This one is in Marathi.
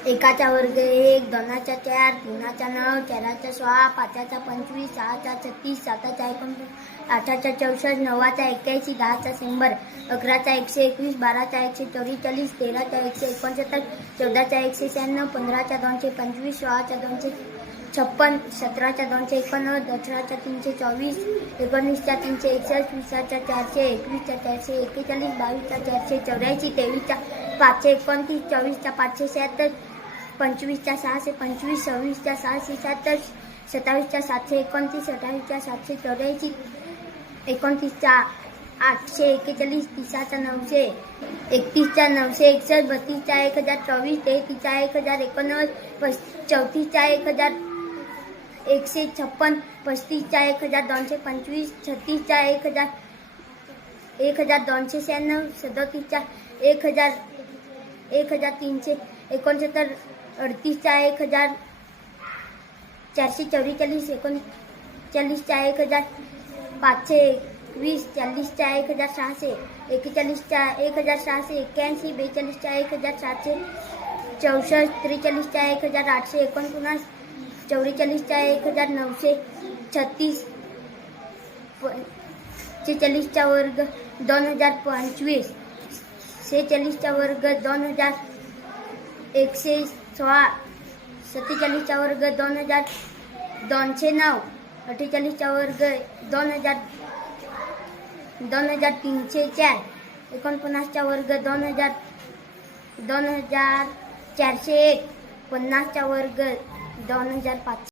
एकाचा वर्ग एक दोनाचा चार तीनाचा नऊ चाराचा सोळा पाचाचा पंचवीस सहाचा छत्तीस साताचा एकोणतीस आठाचा चौसष्ट नवाचा एक्क्याऐंशी दहाचा शंभर अकराचा एकशे एकवीस बाराचा एकशे चौवेचाळीस तेराचा एकशे एकोणसत्तर चौदाचा एकशे शहाण्णव पंधराचा दोनशे पंचवीस सोळाचा दोनशे छप्पन सतराच्या दोनशे एकोणनव्वद अठराच्या तीनशे चोवीस एकोणीसच्या तीनशे एकसष्ट वीसाच्या चारशे एकवीसचा चारशे एक्केचाळीस बावीसचा चारशे चौऱ्याऐंशी तेवीसचा पाचशे एकोणतीस चोवीसचा पाचशे शहात्तर पंचवीसच्या सहाशे पंचवीस सव्वीसच्या सहाशे शहात्तर सत्तावीसच्या सातशे एकोणतीस सत्तावीसच्या सातशे चौऱ्याऐंशी एकोणतीसचा आठशे एक्केचाळीस तीसाचा नऊशे एकतीसचा नऊशे एकसष्ट बत्तीसचा एक हजार चोवीस तेहतीसचा एक हजार एकोणनव्वद पस् चौतीसचा एक हजार एकशे छप्पन पस्तीसचा एक हजार दोनशे पंचवीस छत्तीसचा एक हजार एक हजार दोनशे शहाण्णव सदोतीसचा एक हजार एक हजार तीनशे एकोणसत्तर अडतीसचा एक हजार चारशे चौवेचाळीस एकोणचाळीसचा एक हजार पाचशे एकवीस चाळीसचा एक हजार सहाशे एकेचाळीसच्या एक हजार सहाशे एक्क्याऐंशी बेचाळीसचा एक हजार सातशे चौसष्ट त्रेचाळीसचा एक हजार आठशे एकोणपन्नास चौवेचाळीसचा एक हजार नऊशे छत्तीस सेहेचाळीसचा वर्ग दोन हजार पंचवीस सेहेचाळीसचा वर्ग दोन हजार एकशे सोळा सत्तेचाळीसचा वर्ग दोन हजार दोनशे नऊ अठ्ठेचाळीसचा वर्ग दोन हजार दोन हजार तीनशे चार एकोणपन्नासचा वर्ग दोन हजार दोन हजार चारशे एक पन्नासचा वर्ग दोन हजार पाचशे.